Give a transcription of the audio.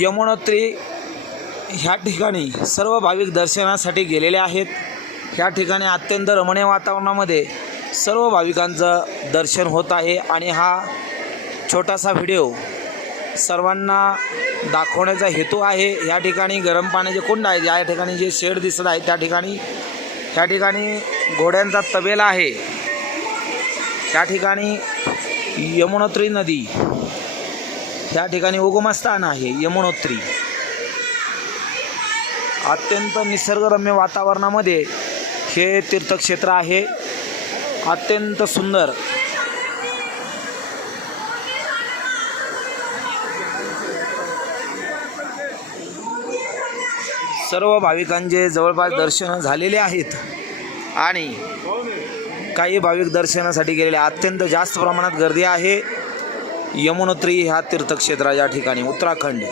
यमुनोत्री ह्या ठिकाणी सर्व भाविक दर्शनासाठी गेलेले आहेत. ह्या ठिकाणी अत्यंत रमणीय वातावरणामध्ये सर्व भाविकांचं दर्शन होत आहे आणि हा छोटासा व्हिडिओ सर्वांना दाखवण्याचा हेतू आहे. या ठिकाणी गरम पाण्याचे कुंड आहेत. या ठिकाणी जे शेड दिसत आहे त्या ठिकाणी त्या ठिकाणी घोड्यांचा तबेला आहे. त्या ठिकाणी यमुनोत्री नदी या ठिकाणी उगमस्थान आहे यमुनोत्री. अत्यंत निसर्गरम्य वातावरणामध्ये हे तीर्थक्षेत्र आहे. अत्यंत सुंदर. सर्व भाविकांचे जवळपास दर्शन झालेले आहेत. आणि काही भाविक दर्शनासाठी गेलेले अत्यंत जास्त प्रमाणात गर्दी आहे. यमुनोत्री ह्या तीर्थक्षेत्राच्या ठिकाणी उत्तराखंड.